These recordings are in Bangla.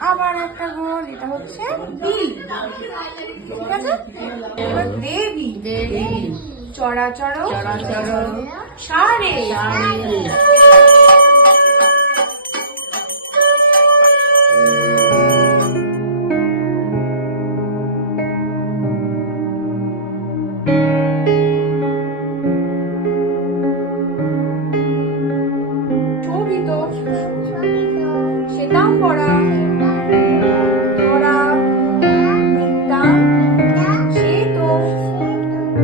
আবার একটা গোল এটা হচ্ছে বি ঠিক আছে? এবার দেবী। দেবী। চড়াচড় চরাচর সারে। সারে।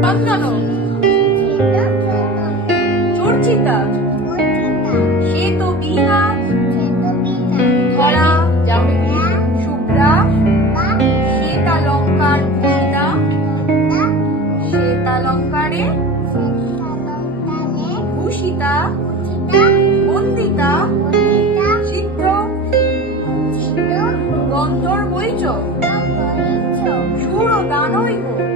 চন্দন চর্চিতা শ্বেত বীণা ধরা, শুভ্রা। শ্বেতালঙ্কার ভূষিতা শ্বেতালঙ্কারে ভূষিতা। বন্দিতা। চিত্র গন্ধর্বৈচ। সুর দানৈব